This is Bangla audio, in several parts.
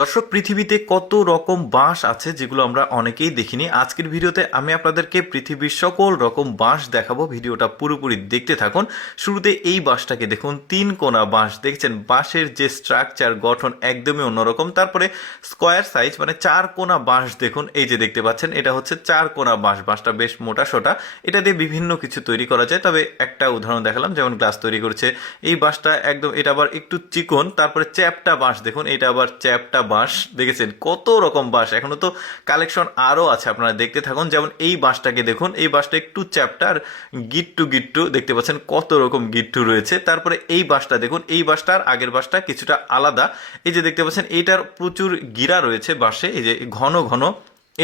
দর্শক, পৃথিবীতে কত রকম বাঁশ আছে যেগুলো আমরা অনেকেই দেখিনি। আজকের ভিডিওতে আমি আপনাদেরকে পৃথিবীর সকল রকম বাঁশ দেখাবো। ভিডিওটা পুরোপুরি দেখতে থাকুন। শুরুতে এই বাঁশটাকে দেখুন, তিন কোনা বাঁশ। দেখছেন বাঁশের যে স্ট্রাকচার, গঠন একদমই অন্যরকম। তারপরে স্কোয়ার সাইজ মানে চার কোনা বাঁশ দেখুন, এই যে দেখতে পাচ্ছেন, এটা হচ্ছে চার কোনা বাঁশ। বাঁশটা বেশ মোটা সোটা, এটা দিয়ে বিভিন্ন কিছু তৈরি করা যায়। তবে একটা উদাহরণ দেখালাম, যেমন গ্লাস তৈরি করছে। এই বাঁশটা একদম, এটা আবার একটু চিকন। তারপরে চ্যাপটা বাঁশ দেখুন, এটা আবার চ্যাপটা বাঁশ। দেখেছেন কত রকম বাঁশ, এখনো তো কালেকশন আরো আছে, আপনারা দেখতে থাকুন। যেমন এই বাঁশটাকে দেখুন, এই বাঁশটা একটু চ্যাপটা আর গিট্টু গিট্টু, দেখতে পাচ্ছেন কত রকম গিট্টু রয়েছে। তারপরে এই বাঁশটা দেখুন, এই বাঁশটা আর আগের বাঁশটা কিছুটা আলাদা। এই যে দেখতে পাচ্ছেন, এইটার প্রচুর গিরা রয়েছে বাঁশে, এই যে ঘন ঘন।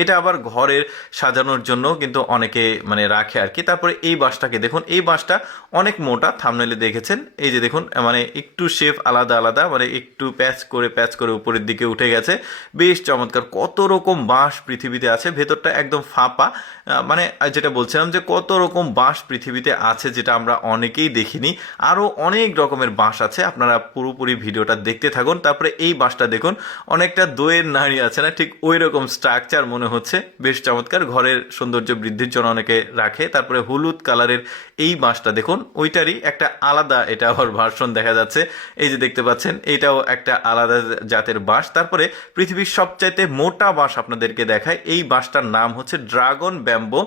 এটা আবার ঘরের সাজানোর জন্য কিন্তু অনেকে মানে রাখে আর কি। তারপরে এই বাঁশটাকে দেখুন, এই বাঁশটা অনেক মোটা, থাম্বনেইলে দেখেছেন। এই যে দেখুন, মানে একটু শেপ আলাদা আলাদা, মানে একটু প্যাচ করে উপরের দিকে উঠে গেছে। বেশ চমৎকার। কত রকম বাঁশ পৃথিবীতে আছে, ভেতরটা একদম ফাঁপা। মানে যেটা বলছিলাম যে কত রকম বাঁশ পৃথিবীতে আছে যেটা আমরা অনেকেই দেখিনি। আরও অনেক রকমের বাঁশ আছে, আপনারা পুরোপুরি ভিডিওটা দেখতে থাকুন। তারপরে এই বাঁশটা দেখুন, অনেকটা দইয়ের নাড়ি আছে না, ঠিক ওই রকম স্ট্রাকচার মনে হচ্ছে। বেশ চমৎকার, ঘরের সৌন্দর্য বৃদ্ধির জন্য অনেকে রাখে। তারপরে হলুদ কালারের এই বাঁশটা দেখুন, ওইটারই একটা আলাদা, এটা আবার ভার্সন দেখা যাচ্ছে। এই যে দেখতে পাচ্ছেন, এটাও একটা আলাদা জাতের বাঁশ। তারপরে পৃথিবীর সবচাইতে মোটা বাঁশ আপনাদেরকে দেখায়। এই বাঁশটার নাম হচ্ছে ড্রাগন ব্যাম্বো।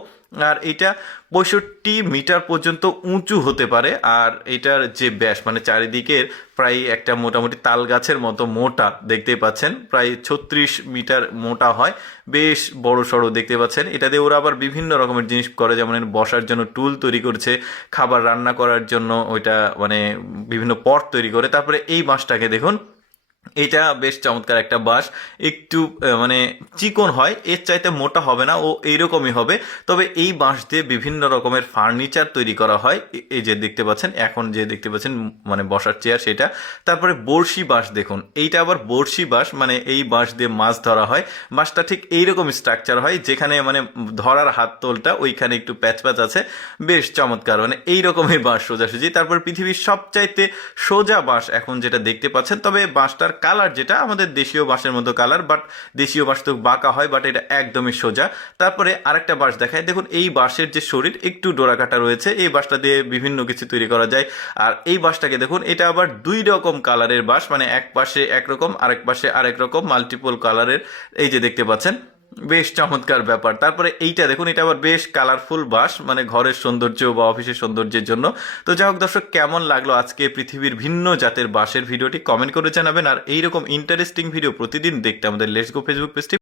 আর এটা 65 মিটার পর্যন্ত উঁচু হতে পারে। আর এটার যে ব্যাস, মানে চারিদিকের প্রায় একটা মোটামুটি তাল গাছের মতো মোটা, দেখতে পাচ্ছেন প্রায় 36 মিটার মোটা হয়। বেশ বড় সড়ো দেখতে পাচ্ছেন। এটা দিয়ে ওরা আবার বিভিন্ন রকমের জিনিস করে, যেমন বসার জন্য টুল তৈরি করছে, খাবার রান্না করার জন্য ওইটা মানে বিভিন্ন পট তৈরি করে। তারপরে এই বাঁশটাকে দেখুন, এটা বেশ চমৎকার একটা বাঁশ। একটু মানে চিকন হয়, এর চাইতে মোটা হবে না, ও এইরকমই হবে। তবে এই বাঁশ দিয়ে বিভিন্ন রকমের ফার্নিচার তৈরি করা হয়। এই যে দেখতে পাচ্ছেন, এখন যে দেখতে পাচ্ছেন মানে বসার চেয়ার, সেটা। তারপরে বড়শি বাঁশ দেখুন, এইটা আবার বড়শি বাঁশ, মানে এই বাঁশ দিয়ে মাছ ধরা হয়। বাঁশটা ঠিক এইরকম স্ট্রাকচার হয়, যেখানে মানে ধরার হাত তোলটা ওইখানে একটু প্যাচ প্যাচ আছে। বেশ চমৎকার, মানে এই রকমের বাঁশ সোজাসুজি। তারপর পৃথিবীর সবচাইতে সোজা বাঁশ এখন যেটা দেখতে পাচ্ছেন, তবে বাঁশটার কালার যেটা আমাদের দেশীয় বাঁশের মতো কালার, বাট দেশীয় বাঁশ তো বাঁকা হয়, বাট এটা একদমই সোজা। তারপরে আরেকটা বাঁশ দেখায়, দেখুন এই বাঁশের যে শরীর একটু ডোরা কাটা রয়েছে, এই বাঁশটা দিয়ে বিভিন্ন কিছু তৈরি করা যায়। আর এই বাঁশটাকে দেখুন, এটা আবার দুই রকম কালারের বাঁশ, মানে এক পাশে একরকম, আরেক পাশে আরেক রকম, মাল্টিপল কালারের। এই যে দেখতে পাচ্ছেন, বেশ চমৎকার ব্যাপার। তারপরে এইটা দেখুন, এটা আবার বেশ কালারফুল বাঁশ, মানে ঘরের সৌন্দর্য বা অফিসের সৌন্দর্যের জন্য। তো যাই হোক দর্শক, কেমন লাগলো আজকে পৃথিবীর ভিন্ন জাতের বাঁশের ভিডিওটি, কমেন্ট করে জানাবেন। আর এইরকম ইন্টারেস্টিং ভিডিও প্রতিদিন দেখতে আমাদের লেটস গো ফেসবুক পেজটি